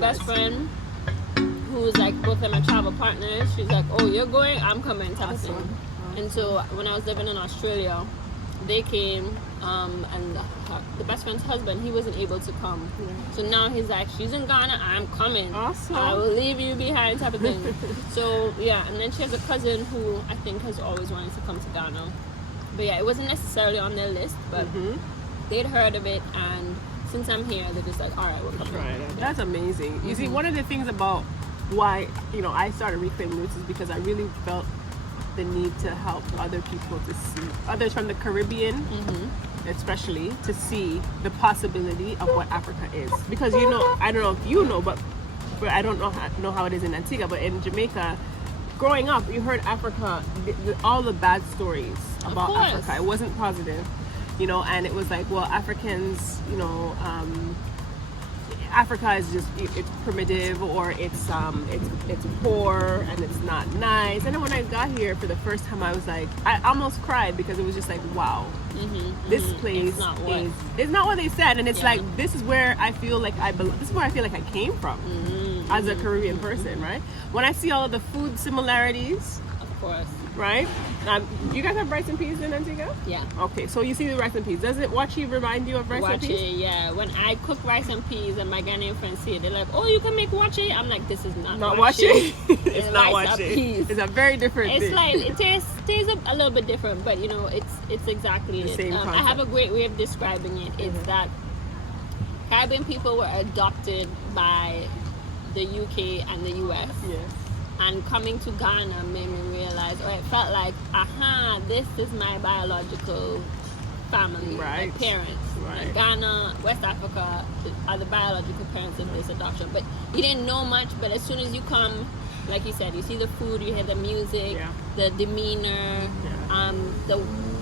best friend, who's like both of them are travel partners. She's like, "Oh, you're going? I'm coming," type of thing. And so when I was living in Australia, they came, and the best friend's husband, he wasn't able to come. So now he's like, "She's in Ghana, I'm coming. Awesome. I will leave you behind," type of thing. So yeah, and then she has a cousin who I think has always wanted to come to Ghana. But yeah, it wasn't necessarily on their list, but they'd heard of it, and since I'm here, they're just like, "All right, we're coming." Right. That's amazing. You see, one of the things about why, you know, I started Reclaim Roots is because I really felt the need to help other people to see, others from the Caribbean especially, to see the possibility of what Africa is. Because, you know, I don't know if you know, but I don't know how it is in Antigua, but in Jamaica, growing up, you heard Africa, all the bad stories about Africa. It wasn't positive, you know, and it was like, well, Africans, you know, Africa is just, it's primitive, or it's poor and it's not nice. And then when I got here for the first time, I was like, I almost cried, because it was just like, wow, this place it's not what they said. And it's like, this is where I feel like I belong. This is where I feel like I came from as a Caribbean person, right? When I see all of the food similarities, of course, right? You guys have rice and peas in Antigua? Yeah. Okay, so you see the rice and peas. Does it wachi remind you of rice and peas? Wachi, yeah. When I cook rice and peas and my Ghanaian friends see it, they're like, "Oh, you can make wachi?" I'm like, "This is not wachi." It's not rice wachi. Peas. It's a very different thing. It's like, it tastes a little bit different, but you know, it's exactly the it. Same I have a great way of describing it. It's that Caribbean people were adopted by the UK and the US. Yes. And coming to Ghana made me realize, or it felt like, this is my biological family, my parents. Right. And Ghana, West Africa are the biological parents of this adoption. But you didn't know much, but as soon as you come, like you said, you see the food, you hear the music, the demeanor,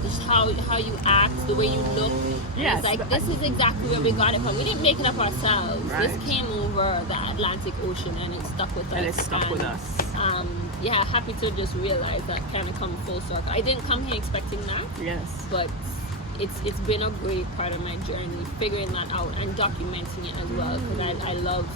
just how you act, the way you look. Yes, it's like, this is exactly where we got it from. We didn't make it up ourselves. Right. This came over the Atlantic Ocean, and it stuck with us. Happy to just realize that, kind of come full circle. I didn't come here expecting that. Yes. But it's been a great part of my journey, figuring that out and documenting it as well, because I love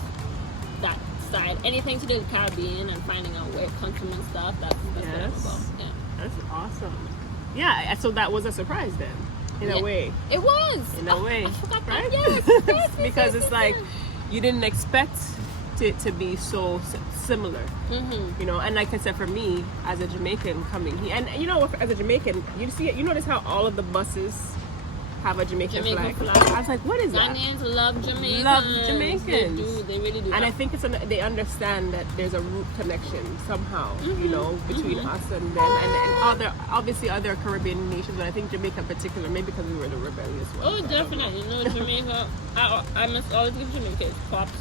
that side. Anything to do with Caribbean and finding out where it comes from and stuff, that's what I'm about. Yeah. That's awesome. Yeah, so that was a surprise then, in a way. It was. In a way. I forgot that. Right? Yes. Because it's like, you didn't expect it to be so similar. You know, and like I said, for me, as a Jamaican coming here, and you know, as a Jamaican, you notice how all of the buses have a Jamaican flag. I was like, what is that? Ghanaians love Jamaicans. Love Jamaicans. They really do. And I think they understand that there's a root connection somehow, you know, between us and them, and obviously other Caribbean nations, but I think Jamaica in particular, maybe because we were the rebellious ones. Oh, definitely. You know, Jamaica, I must always give Jamaica its props.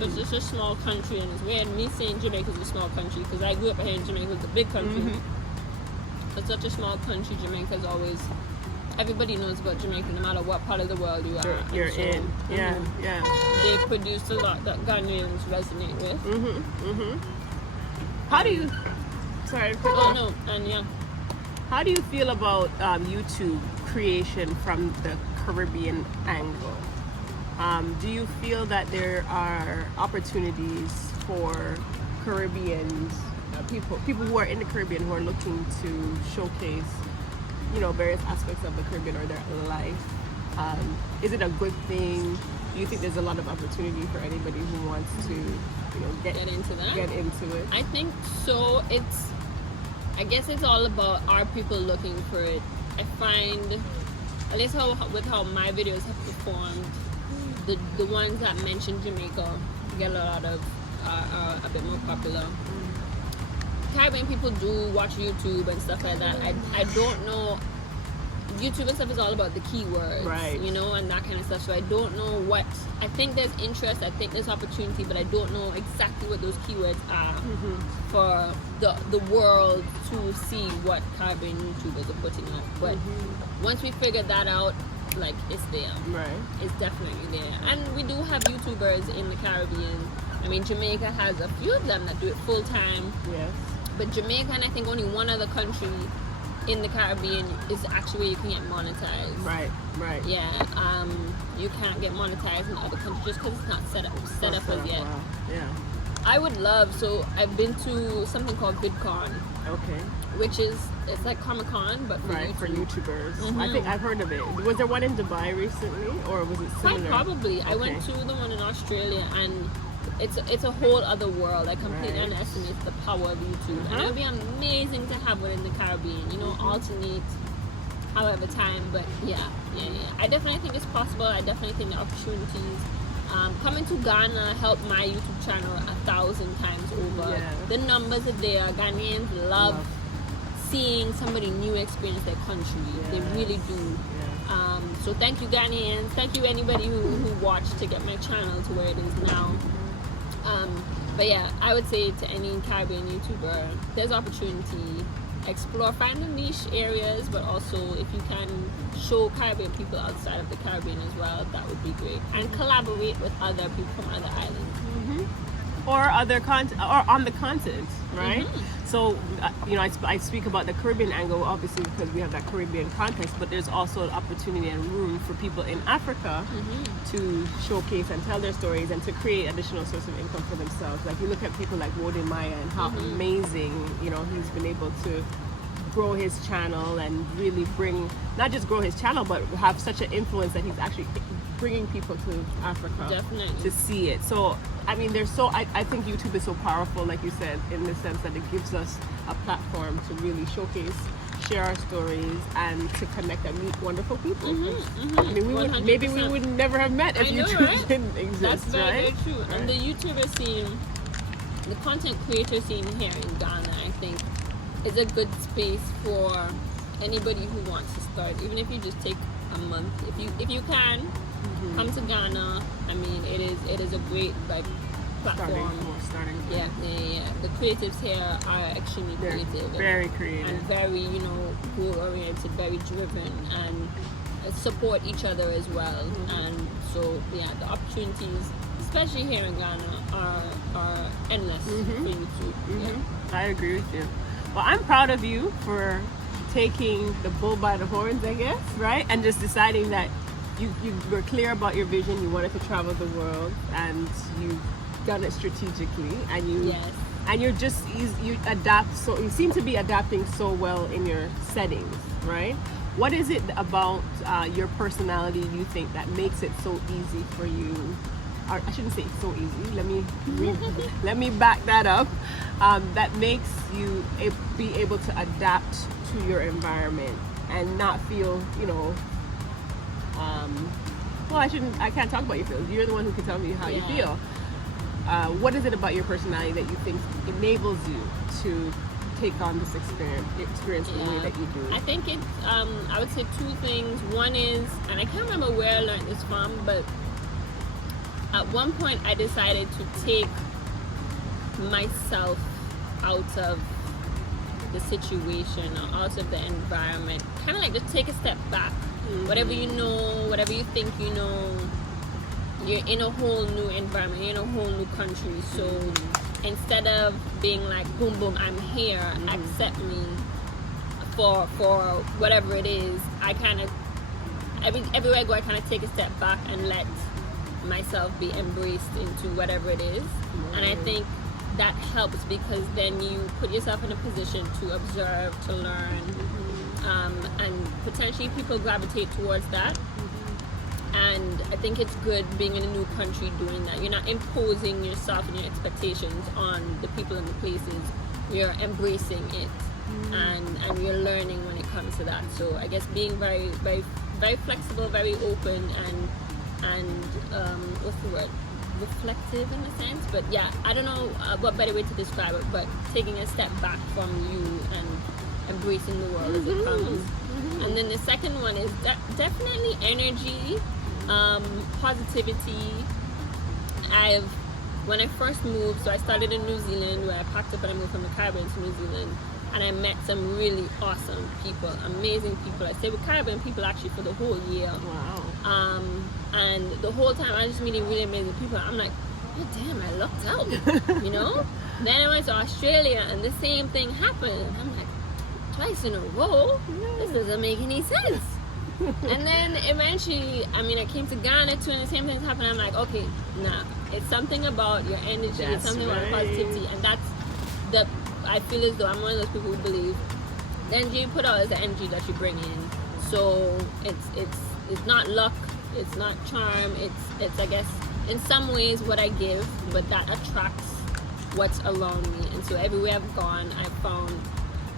It's just a small country, and it's weird me saying Jamaica is a small country, because I grew up here in Jamaica. It's a big country. It's such a small country. Jamaica's always, everybody knows about Jamaica, no matter what part of the world you are. You're in. Yeah. They produce a lot that Ghanaians resonate with. How do you? Sorry. Oh no, and yeah. How do you feel about YouTube creation from the Caribbean angle? Do you feel that there are opportunities for Caribbeans, people who are in the Caribbean who are looking to showcase, you know, various aspects of the Caribbean or their life? Is it a good thing? Do you think there's a lot of opportunity for anybody who wants to, you know, get into that? Get into it. I think so. I guess it's all about our people looking for it. I find, at least with how my videos have performed, the ones that mention Jamaica get a lot of a bit more popular. Caribbean people do watch YouTube and stuff like that. I don't know. YouTube and stuff is all about the keywords, right? You know, and that kind of stuff. So I don't know what. I think there's interest. I think there's opportunity, but I don't know exactly what those keywords are for the world to see what Caribbean YouTubers are putting out. But once we figure that out, like, it's there. Right. It's definitely there. And we do have YouTubers in the Caribbean. I mean, Jamaica has a few of them that do it full time. Yes. But Jamaica and I think only one other country in the Caribbean is actually where you can get monetized. Right. Yeah. You can't get monetized in other countries just because it's not set up as yet. Wow. Yeah. I would love. So I've been to something called VidCon. Okay. Which is, it's like Comic-Con, but for YouTubers. Mm-hmm. I think I've heard of it. Was there one in Dubai recently, or was it similar? Quite probably. Okay. I went to the one in Australia, and it's a whole other world. I completely underestimate the power of YouTube. And it would be amazing to have one in the Caribbean. You know, alternate however time. But yeah. I definitely think it's possible. I definitely think the opportunities. Coming to Ghana helped my YouTube channel 1,000 times over. Yeah. The numbers are there. Ghanaians love seeing somebody new experience their country. They really do. So thank you, Ghanaians. Thank you anybody who watched to get my channel to where it is now. But yeah, I would say to any Caribbean YouTuber, there's opportunity. Explore, find the niche areas, but also if you can show Caribbean people outside of the Caribbean as well, that would be great. And collaborate with other people from other islands. Or or on the continent, right? So, I speak about the Caribbean angle, obviously, because we have that Caribbean context, but there's also an opportunity and room for people in Africa to showcase and tell their stories and to create additional source of income for themselves. Like, you look at people like Wode Maya and how amazing, he's been able to grow his channel and really not just grow his channel, but have such an influence that he's actually bringing people to Africa to see it. So I mean, I think YouTube is so powerful, like you said, in the sense that it gives us a platform to really showcase, share our stories, and to connect and meet wonderful people. I mean, maybe we would never have met if YouTube didn't exist. That's very true. Right. And the YouTuber scene, the content creator scene here in Ghana, I think, is a good space for anybody who wants to start. Even if you just take a month, if you can. Come to Ghana. I mean, it is a great platform. Starting. Yeah. The creatives here are extremely creative. Very creative. And very, goal oriented, very driven, and support each other as well. And so, yeah, the opportunities, especially here in Ghana, are endless for YouTube. I agree with you. Well, I'm proud of you for taking the bull by the horns, I guess, right? And just deciding that you were clear about your vision. You wanted to travel the world, and you've done it strategically. And you adapt. So you seem to be adapting so well in your settings, right? What is it about your personality you think that makes it so easy for you? Or I shouldn't say so easy. Let me back that up. That makes you be able to adapt to your environment and not feel, I can't talk about your feelings. You're the one who can tell me how you feel. What is it about your personality that you think enables you to take on this experience the way that you do? I think it's, I would say two things. One is, and I can't remember where I learned this from, but at one point I decided to take myself out of the situation or out of the environment, kind of like just take a step back. Whatever you know, whatever you think you know, you're in a whole new environment, you're in a whole new country. So instead of being like, boom, boom, I'm here, accept me for whatever it is, I kind of, everywhere I go, I kind of take a step back and let myself be embraced into whatever it is. And I think that helps because then you put yourself in a position to observe, to learn, and potentially people gravitate towards that. And I think it's good being in a new country doing that. You're not imposing yourself and your expectations on the people and the places. You're embracing it, and you're learning when it comes to that. So I guess being very, very, very flexible, very open, and what's the word? Reflective in a sense. But yeah, I don't know what better way to describe it, but taking a step back from you and embracing the world as it comes. And then the second one is definitely energy, positivity. When I first moved, so I started in New Zealand, where I packed up and I moved from the Caribbean to New Zealand, and I met some really awesome people, amazing people. I stayed with Caribbean people actually for the whole year. Wow. And the whole time I was just meeting really amazing people. I'm like, oh damn, I lucked out, Then I went to Australia and the same thing happened. I'm like, twice in a row. This doesn't make any sense. And then eventually, I mean, I came to Ghana too, and the same things happened. I'm like, okay, nah, it's something about your energy, it's something about positivity, and that's the. I feel as though I'm one of those people who believe the energy you put out is the energy that you bring in. So it's not luck, it's not charm, it's I guess in some ways what I give, but that attracts what's around me. And so everywhere I've gone, I've found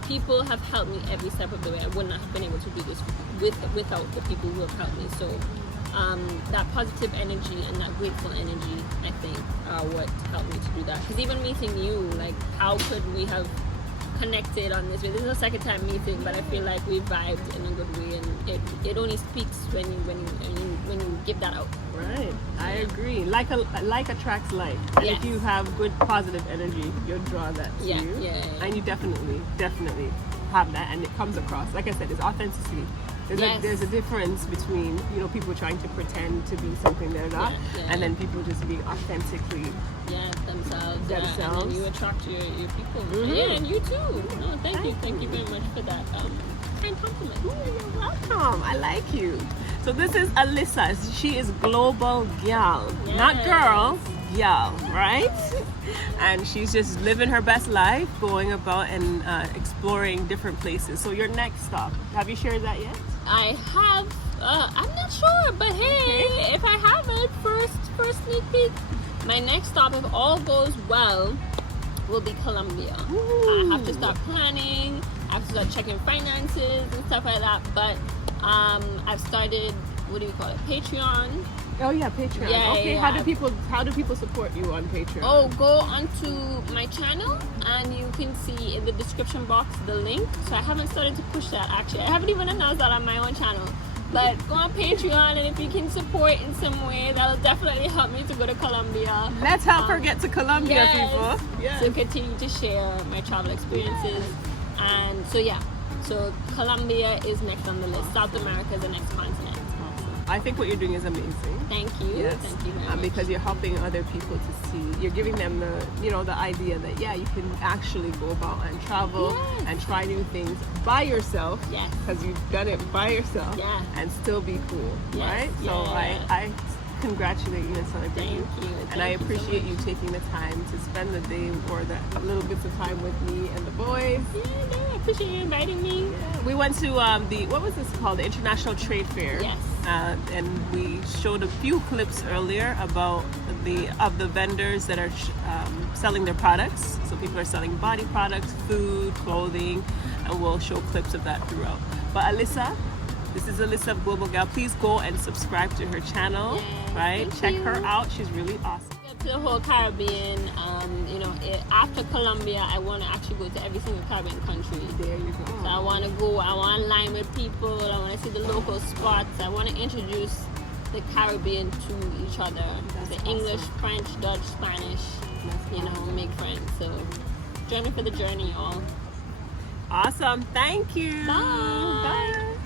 people have helped me every step of the way. I would not have been able to do this without the people who have helped me. So that positive energy and that grateful energy, I think, are what helped me to do that. Because even meeting you, like, how could we have connected on this way? This is the second time meeting, but I feel like we vibed in a good way, and it only speaks when you give that out. Right, I agree. Like attracts like, and if you have good positive energy, you'll draw that to you. And you definitely have that, and it comes across. Like I said, it's authenticity. There's a difference between, you know, people trying to pretend to be something they're not, and then people just being authentically themselves. And then you attract your people. Yeah, and you too. No, thank you very much for that kind compliment. You're welcome. I like you. So this is Alyssa. She is global Gyal, not girl. Gyal, right? And she's just living her best life, going about and exploring different places. So your next stop, have you shared that yet? I have. I'm not sure, but hey, if I haven't, first sneak peek. My next stop, if all goes well, will be Colombia. I have to start planning. I have to start checking finances and stuff like that. But I've started. What do you call it? Patreon. Oh yeah, Patreon. How do people support you on Patreon? Oh, go onto my channel and you can see in the description box the link. So I haven't started to push that actually. I haven't even announced that on my own channel. But go on Patreon, and if you can support in some way, that'll definitely help me to go to Colombia. Let's help her get to Colombia, people. Yes. So continue to share my travel experiences. And so Colombia is next on the list. South America is the next continent. I think what you're doing is amazing. Thank you. Yes. Thank you very much. Because you're helping other people to see. You're giving them the idea that you can actually go about and travel and try new things by yourself. Yes. Because you've done it by yourself. Yeah. And still be cool. Yes. Right. So I congratulate you and celebrate you. Thank you. And I appreciate you taking the time to spend the day or the little bits of time with me and the boys. I appreciate you inviting me. Yeah. We went to what was this called? The International Trade Fair. Yes. And we showed a few clips earlier about the vendors that are selling their products. So people are selling body products, food, clothing, and we'll show clips of that throughout. But Alyssa, this is Alyssa of Global Gyal. Please go and subscribe to her channel, right? Check her out. She's really awesome. To the whole Caribbean, after Colombia, I want to actually go to every single Caribbean country. There you go. So I want to go. I want to line with people. I want to see the local spots. I want to introduce the Caribbean to each other. That's the English, French, Dutch, Spanish. Make friends. So join me for the journey, y'all. Awesome. Thank you. Bye. Bye.